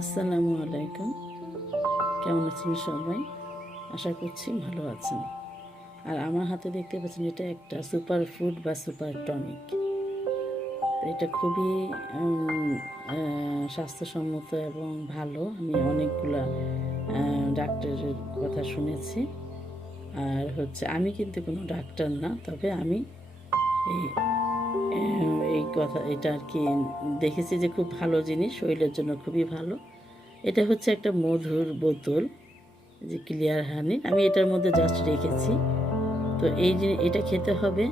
আসসালামু আলাইকুম। কেমন আছেন সবাই? আশা করছি ভালো আছেন। আর আমার হাতে দেখতে পাচ্ছেন এটা একটা সুপার ফুড বা সুপার টনিক। এটা খুবই স্বাস্থ্যসম্মত এবং ভালো। আমি অনেকগুলা ডাক্তারের কথা শুনেছি। আর আমি কিন্তু কোনো ডাক্তার না, তবে আমি এই এই কথা এটা আর কি দেখেছি যে খুব ভালো জিনিস, শরীরের জন্য খুবই ভালো। এটা হচ্ছে একটা মধুর বোতল, যে ক্লিয়ার হানি। আমি এটার মধ্যে জাস্ট রেখেছি। তো এটা খেতে হবে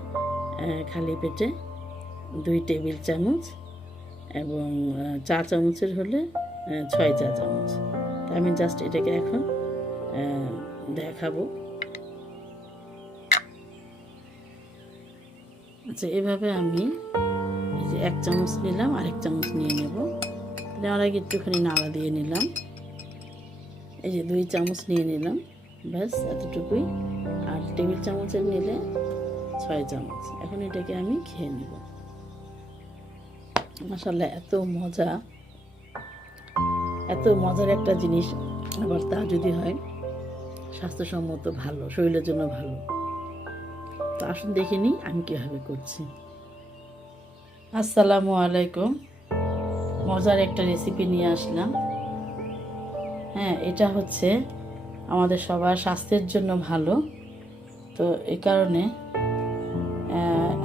খালি পেটে 2 টেবিল চামচ, এবং চা চামচের হলে 6 চা চামচ। তো আমি জাস্ট এটাকে এখন দেখাবো। আচ্ছা, এভাবে আমি এই যে 1 চামচ নিলাম, আরেক চামচ নিয়ে নেব। নেওয়ার আগে একটুখানি নাড়া দিয়ে নিলাম। এই যে 2 চামচ নিয়ে নিলাম, ব্যাস এতটুকুই। আর টেবিল চামচের নিলে 6 চামচ। এখন এটাকে আমি খেয়ে নেব। মাশাআল্লাহ, এত মজার একটা জিনিস, আবার তা যদি হয় স্বাস্থ্যসম্মত, ভালো, শরীরের জন্য ভালো। তো আসুন দেখে নিই আমি কীভাবে করছি। আসসালামু আলাইকুম। মজার একটা রেসিপি নিয়ে আসলাম। হ্যাঁ, এটা হচ্ছে আমাদের সবার স্বাস্থ্যের জন্য ভালো। তো এই কারণে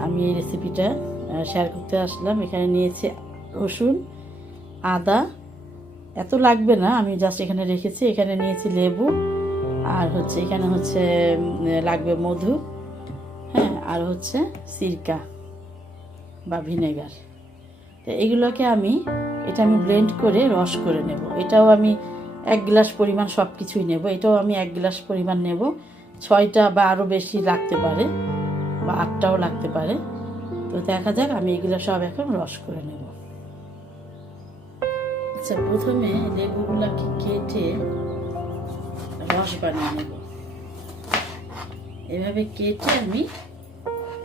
আমি এই রেসিপিটা শেয়ার করতে আসলাম। এখানে নিয়েছি রসুন, আদা, এত লাগবে না, আমি জাস্ট এখানে রেখেছি। এখানে নিয়েছি লেবু, আর এখানে লাগবে মধু, হ্যাঁ, আর সিরকা বা ভিনেগার। তো এগুলোকে এটা আমি ব্লেন্ড করে রস করে নেব। এটাও আমি 1 গ্লাস পরিমাণ সব কিছুই নেব। এটাও আমি 1 গ্লাস পরিমাণ নেব। 6টা বা আরও বেশি লাগতে পারে, বা 8টাও লাগতে পারে। তো দেখা যাক, আমি এগুলো সব এখন রস করে নেব। আচ্ছা, প্রথমে লেবুগুলোকে কেটে রস বানিয়ে নেব। এভাবে কেটে আমি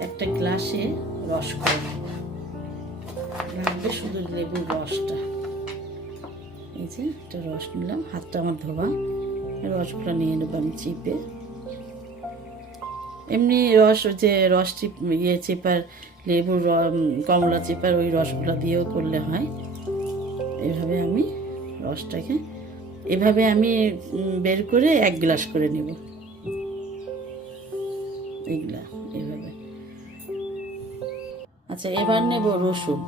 একটা গ্লাসে রস করে নেব। লাগবে শুধু লেবুর রসটা। এই যে একটা রস নিলাম, হাতটা আমার ধোয়া। রসগুলো নিয়ে নেব আমি চিপে। এমনি রস চেপার, লেবুর কমলা চেপার ওই রসগুলো দিয়েও করলে হয়। এভাবে আমি রসটাকে বের করে 1 গ্লাস করে নেব। এগুলা এভাবে। আচ্ছা, এবার নেব রসুন।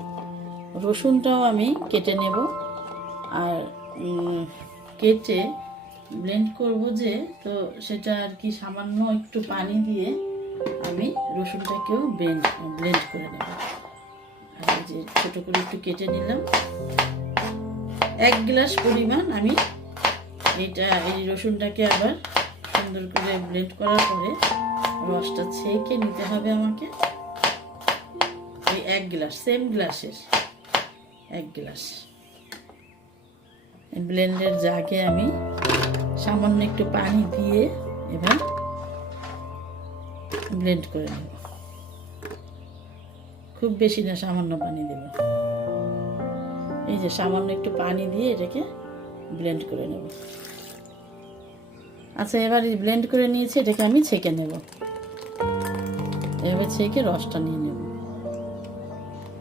রসুনটাও আমি কেটে নেব, আর কেটে ব্লেন্ড করব, তো সেটা আর কি সামান্য একটু পানি দিয়ে আমি রসুনটাকেও ব্লেন্ড করে নেব। আর এই যে ছোটো করে একটু কেটে নিলাম। 1 গ্লাস পরিমাণ আমি এই রসুনটাকে আবার সুন্দর করে ব্লেন্ড করার পরে রসটা ছেঁকে নিতে হবে আমাকে। এই 1 গ্লাস, সেম গ্লাসের 1 গ্লাস ব্লেন্ডের জাগে আমি সামান্য একটু পানি দিয়ে এবার ব্লেন্ড করে নেব। খুব বেশি না, সামান্য পানি দেব। এই যে সামান্য একটু পানি দিয়ে এটাকে ব্লেন্ড করে নেব। আচ্ছা, এবার ব্লেন্ড করে নিয়েছি, এটাকে আমি ছেঁকে নেব। এভাবে ছেঁকে রসটা নিয়ে নেব।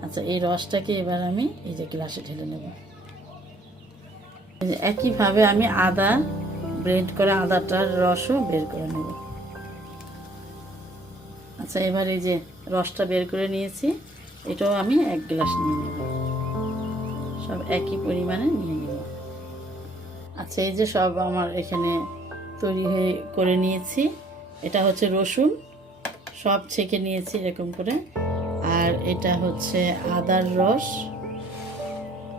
আচ্ছা, এই রসটাকে এবার আমি এই যে গ্লাসে ঢেলে নেব। একইভাবে আমি আদা, ব্লেন্ড করে আদাটার রসও বের করে নেব। আচ্ছা, এবার এই যে রসটা বের করে নিয়েছি, এটাও আমি 1 গ্লাস নিয়ে নেব। সব একই পরিমাণে নিয়ে নেব। আচ্ছা, এই যে সব আমার এখানে তৈরি করে নিয়েছি। এটা হচ্ছে রসুন, সব ছেঁকে নিয়েছি এরকম করে। আর এটা হচ্ছে আদার রস,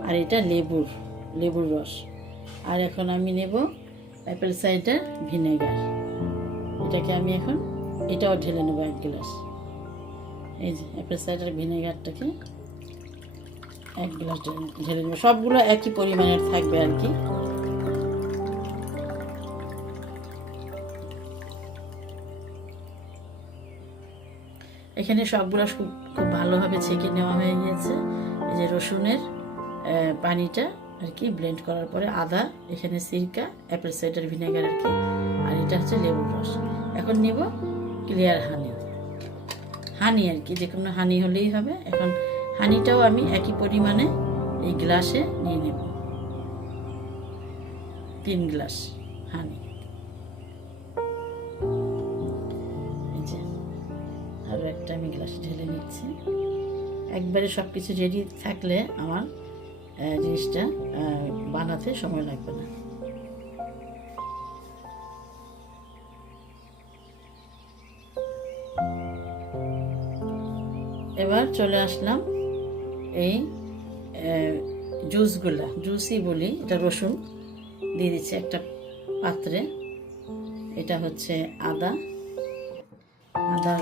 আর এটা লেবুর রস। আর এখন আমি নেব অ্যাপেল সাইডার ভিনেগার। এটাকে আমি এখন এটাও ঢেলে নেব 1 গ্লাস। এই যে অ্যাপেল সাইডার ভিনেগারটাকে 1 গ্লাস ঢেলে নেব। সবগুলো একই পরিমাণের থাকবে আর কি। এখানে সবগুলো খুব ভালোভাবে ছেঁকে নেওয়া হয়ে গিয়েছে। এই যে রসুনের পানিটা আর কি ব্লেন্ড করার পরে আদা, এখানে সিরকা, অ্যাপেল সাইডার ভিনেগার আর কি, আর এটা হচ্ছে লেবুর রস। এখন নেব ক্লিয়ার হানি আর কি, যে কোনো হানি হলেই হবে। এখন হানিটাও আমি একই পরিমাণে এই গ্লাসে নিয়ে নেব, 3 গ্লাস হানি। এই যে আরও একটা আমি গ্লাসে ঢেলে নিচ্ছি। একবারে সব কিছু রেডি থাকলে আমার জিনিসটা বানাতে সময় লাগবে না। এবার চলে আসলাম এই জুসই বলি, এটা রসুন দিয়ে দিচ্ছি একটা পাত্রে। এটা হচ্ছে আদার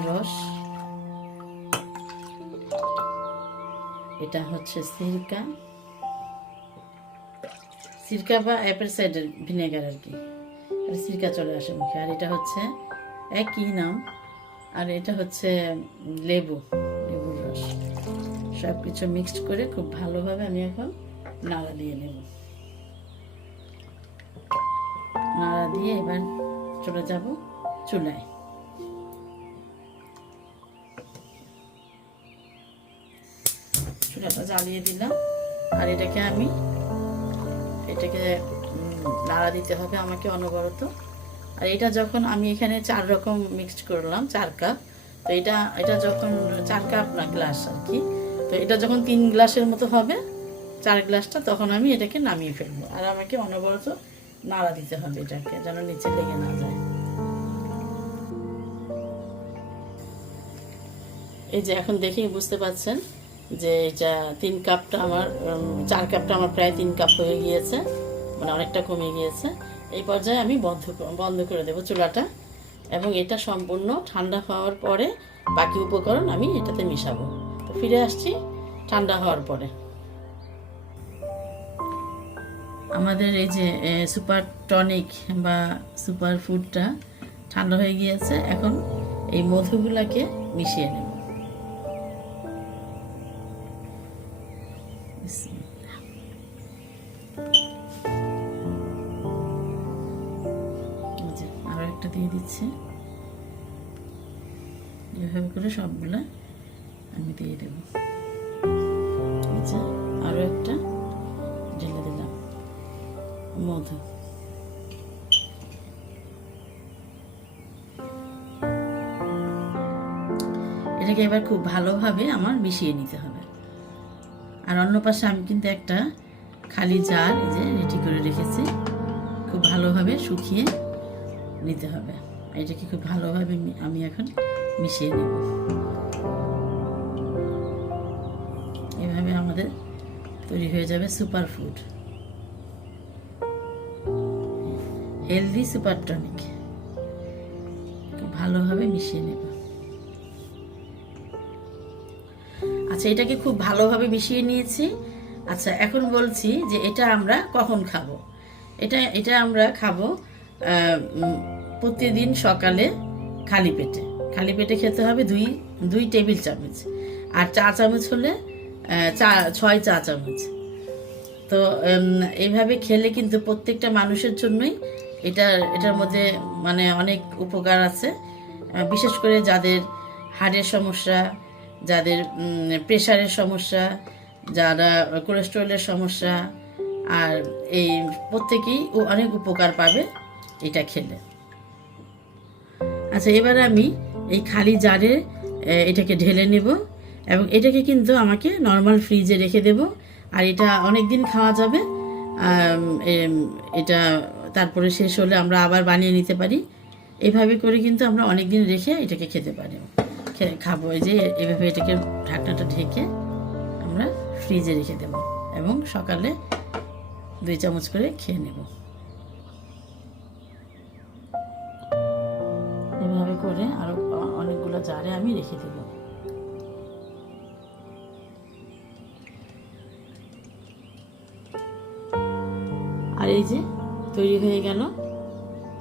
রস, এটা হচ্ছে সিরকা বা অ্যাপেল সাইডার ভিনেগার আর কি, আর সিরকা চলে আসে মুখে। আর এটা হচ্ছে একই নাম, আর এটা হচ্ছে লেবুর রস। সব কিছু মিক্সড করে খুব ভালোভাবে আমি এখন নাড়া দিয়ে নেব। নাড়া দিয়ে এবার চলে যাব চুলায়। চুলাটা জ্বালিয়ে দিলাম, আর এটাকে নাড়া দিতে হবে আমাকে অনবরত। আর এটা যখন আমি এখানে 4 রকম মিক্সড করলাম, 4 কাপ, তো এটা যখন 4 কাপ না গ্লাস আর কি, তো এটা যখন 3 গ্লাসের মতো হবে 4 গ্লাসটা, তখন আমি এটাকে নামিয়ে ফেলবো। আর আমাকে অনবরত নাড়া দিতে হবে এটাকে, যেন নিচে লেগে না যায়। এই যে এখন দেখেই বুঝতে পারছেন যে এটা 3 কাপটা আমার 4 কাপটা আমার প্রায় 3 কাপ হয়ে গিয়েছে, মানে অনেকটা কমে গিয়েছে। এই পর্যায়ে আমি বন্ধ করে দেবো চুলাটা, এবং এটা সম্পূর্ণ ঠান্ডা হওয়ার পরে বাকি উপকরণ আমি এটাতে মিশাবো। তো ফিরে আসছি ঠান্ডা হওয়ার পরে। আমাদের এই যে সুপার টনিক বা সুপার ফুডটা ঠান্ডা হয়ে গিয়েছে। এখন এই মধুগুলাকে মিশিয়ে নেব। আরো একটা দিয়ে দিচ্ছি, এভাবে করে সবগুলা আমি দিয়ে দেব। আরো একটা ঢেলে দিলাম মধু। এটাকে এবার খুব ভালোভাবে আমার মিশিয়ে নিতে হবে। আর অন্য পাশে আমি কিন্তু একটা খালি জার এই যে রেডি করে রেখেছি, খুব ভালোভাবে শুকিয়ে নিতে হবে। এটাকে খুব ভালোভাবে আমি এখন মিশিয়ে নেব। এভাবে আমাদের তৈরি হয়ে যাবে super food, healthy super tonic. খুব ভালোভাবে মিশিয়ে নেব। আচ্ছা, এটাকে খুব ভালোভাবে মিশিয়ে নিয়েছি। আচ্ছা, এখন বলছি যে এটা আমরা কখন খাবো। এটা আমরা খাবো প্রতিদিন সকালে খালি পেটে খেতে হবে 2 টেবিল চামচ, আর চা চামচ হলে 6 চা চামচ। তো এইভাবে খেলে কিন্তু প্রত্যেকটা মানুষের জন্যই এটার মধ্যে মানে অনেক উপকার আছে। বিশেষ করে যাদের হার্টের সমস্যা, যাদের প্রেশারের সমস্যা, যারা কোলেস্টেরলের সমস্যা, আর এই প্রত্যেকেই অনেক উপকার পাবে এটা খেলে। আচ্ছা, এবার আমি এই খালি জারে এটাকে ঢেলে নেব, এবং এটাকে কিন্তু আমাকে নর্মাল ফ্রিজে রেখে দেব। আর এটা অনেক দিন খাওয়া যাবে। এটা তারপরে শেষ হলে আমরা আবার বানিয়ে নিতে পারি। এভাবে করে কিন্তু আমরা অনেক দিন রেখে এটাকে খেতে পারি, খাবো। এই যে এভাবে এটাকে ঢাকনাটা ঢেকে আমরা ফ্রিজে রেখে দেব, এবং সকালে 2 চামচ করে খেয়ে নেব। এভাবে করে আরো অনেকগুলো জারে আমি রেখে দেব। আর এই যে তৈরি হয়ে গেল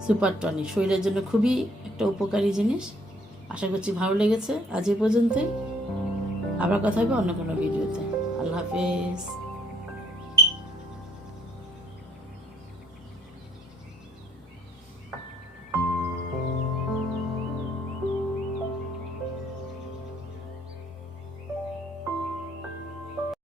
সুপার টনিক, শরীরের জন্য খুবই একটা উপকারী জিনিস। আশা করছি ভালো লেগেছে। আজ এ পর্যন্তই, আবার কথা হবে অন্য কোনো ভিডিওতে। আল্লাহ হাফেজ।